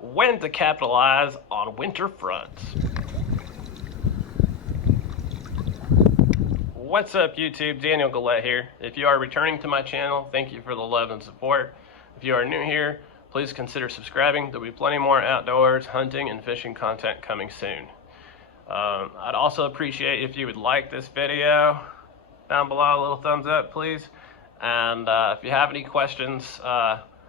when to capitalize on winter fronts. What's up YouTube, Daniel Gillette here. If you are returning to my channel, thank you for the love and support. If you are new here, please consider subscribing. There'll be plenty more outdoors, hunting, and fishing content coming soon. I'd also appreciate if you would like this video down below, a little thumbs up please. And if you have any questions,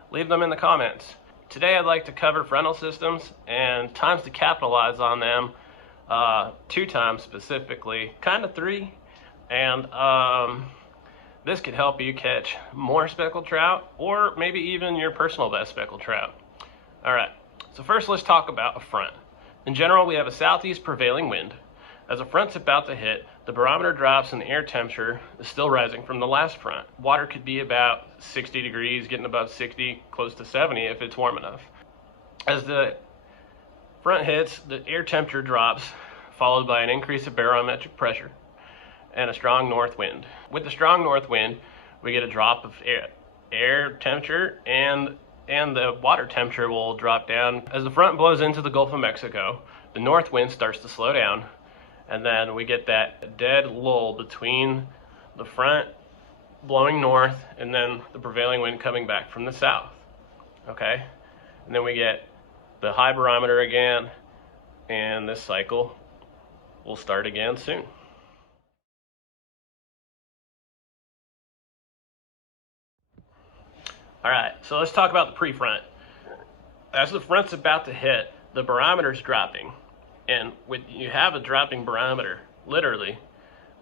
leave them in the comments. Today I'd like to cover frontal systems and times to capitalize on them, 2 times specifically, kind of 3. And this could help you catch more speckled trout or maybe even your personal best speckled trout. Alright, so first let's talk about a front. In general, we have a southeast prevailing wind. As a front's about to hit, the barometer drops and the air temperature is still rising from the last front. Water could be about 60 degrees, getting above 60, close to 70 if it's warm enough. As the front hits, the air temperature drops, followed by an increase of barometric pressure and a strong north wind. With the strong north wind, we get a drop of air temperature and the water temperature will drop down. As the front blows into the Gulf of Mexico, the north wind starts to slow down, and then we get that dead lull between the front blowing north and then the prevailing wind coming back from the south. Okay? And then we get the high barometer again, and this cycle will start again soon. Alright, so let's talk about the pre-front. As the front's about to hit, the barometer's dropping. And when you have a dropping barometer, literally,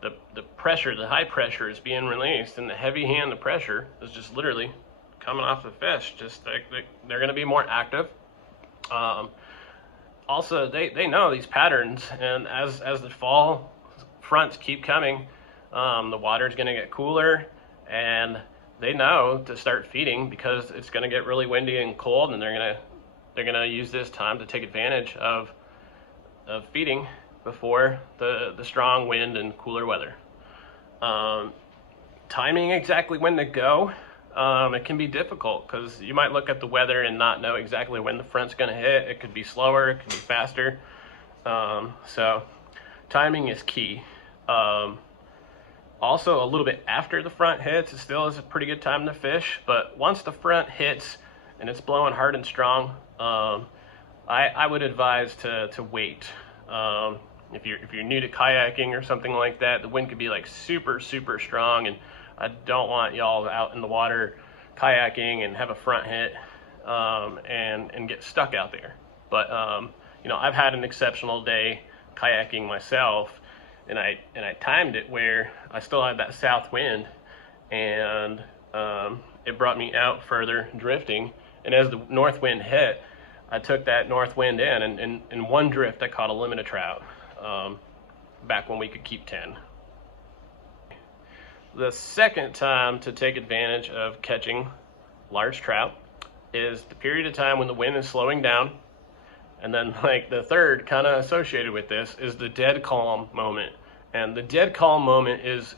the pressure, the high pressure is being released, and the heavy hand of pressure is just literally coming off the fish. Just they're going to be more active. Also, they know these patterns, and as the fall fronts keep coming, the water's going to get cooler, and they know to start feeding because it's going to get really windy and cold, and they're gonna use this time to take advantage of feeding before the strong wind and cooler weather. Timing exactly when to go, it can be difficult because you might look at the weather and not know exactly when the front's going to hit. It could be slower, it could be faster. So timing is key. Also, a little bit after the front hits, it still is a pretty good time to fish. But once the front hits and it's blowing hard and strong, I would advise to wait. If you're new to kayaking or something like that, the wind could be like super strong, and I don't want y'all out in the water kayaking and have a front hit and get stuck out there. But you know, I've had an exceptional day kayaking myself. And I timed it where I still had that south wind, and it brought me out further drifting. And as the north wind hit, I took that north wind in, and in one drift I caught a limit of trout, back when we could keep 10. The second time to take advantage of catching large trout is the period of time when the wind is slowing down. And then, like, the third, kind of associated with this, is the dead calm moment. And the dead calm moment is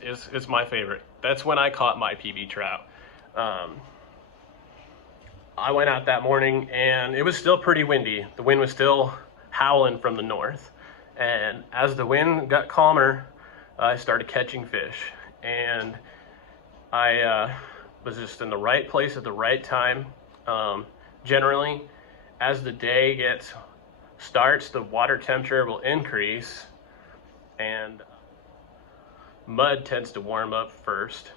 my favorite. That's when I caught my PB trout. I went out that morning, and it was still pretty windy. The wind was still howling from the north. And as the wind got calmer, I started catching fish. And I was just in the right place at the right time. Generally, as the day starts, the water temperature will increase, and mud tends to warm up first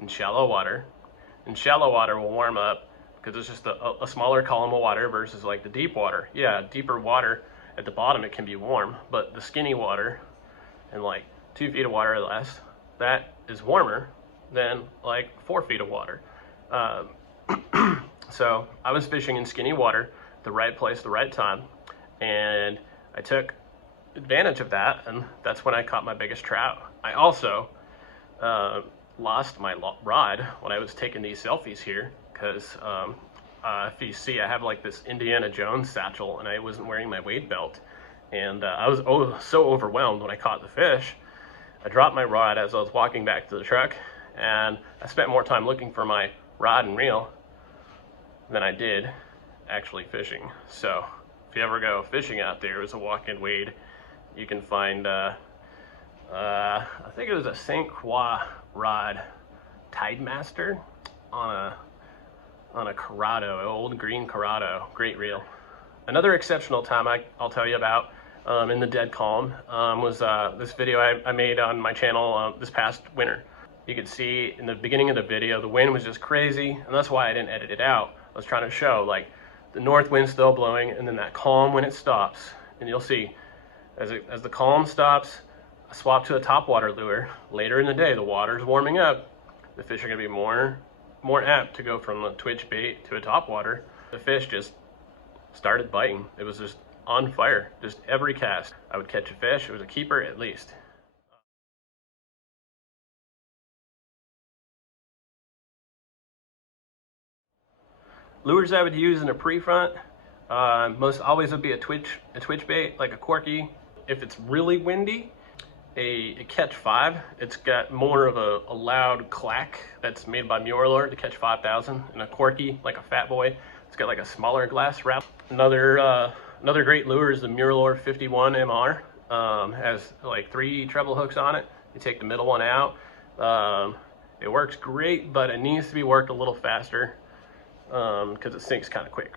in shallow water. And shallow water will warm up because it's just a smaller column of water versus like the deep water. Yeah, deeper water at the bottom, it can be warm, but the skinny water and like 2 feet of water or less, that is warmer than like 4 feet of water. So I was fishing in skinny water, the right place, the right time, and I took advantage of that, and that's when I caught my biggest trout. I also lost my rod when I was taking these selfies here, because if you see, I have like this Indiana Jones satchel, and I wasn't wearing my weight belt, and I was so overwhelmed when I caught the fish. I dropped my rod as I was walking back to the truck, and I spent more time looking for my rod and reel than I did actually fishing. So if you ever go fishing out there as a walk-in wade, you can find, I think it was a St. Croix rod Tide Master on a Corrado, an old green Corrado, great reel. Another exceptional time I'll tell you about in the dead calm was this video I made on my channel this past winter. You could see in the beginning of the video, the wind was just crazy, and that's why I didn't edit it out. I was trying to show like the north wind still blowing, and then that calm when it stops. And you'll see as the calm stops, I swap to a topwater lure. Later in the day, the water's warming up. The fish are gonna be more apt to go from a twitch bait to a topwater. The fish just started biting. It was just on fire. Just every cast, I would catch a fish. It was a keeper at least. Lures I would use in a pre-front, most always would be a twitch bait, like a corky. If it's really windy, a catch 5. It's got more of a loud clack that's made by Muir to catch 5,000, and a corky, like a Fat Boy. It's got like a smaller glass wrap. Another great lure is the Muir 51 MR. Has like 3 treble hooks on it. You take the middle one out. It works great, but it needs to be worked a little faster because it sinks kind of quick.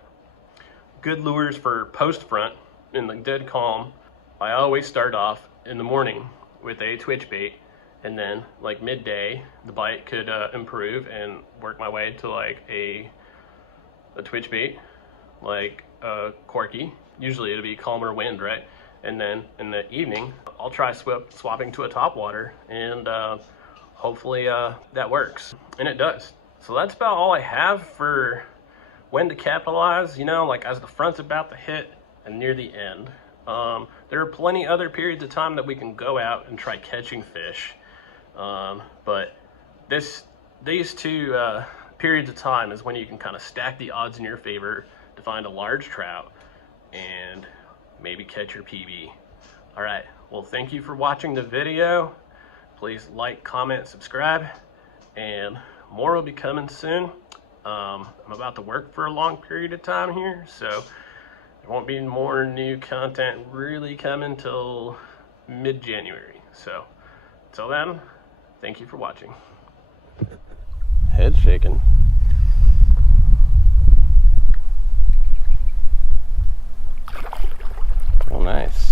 Good lures for PostFront in the dead calm. I always start off in the morning with a twitch bait, and then like midday the bite could improve and work my way to like a twitch bait, like a corky. Usually it'll be calmer wind, right? And then in the evening I'll try swapping to a topwater, and hopefully that works, and it does. So that's about all I have for when to capitalize, you know, like as the front's about to hit and near the end. There are plenty other periods of time that we can go out and try catching fish, but these two periods of time is when you can kind of stack the odds in your favor to find a large trout and maybe catch your PB. All right, well, thank you for watching the video. Please like, comment, subscribe, and more will be coming soon. I'm about to work for a long period of time here, so there won't be more new content really coming till mid-January. So until then, thank you for watching. Head shaking. Well, nice.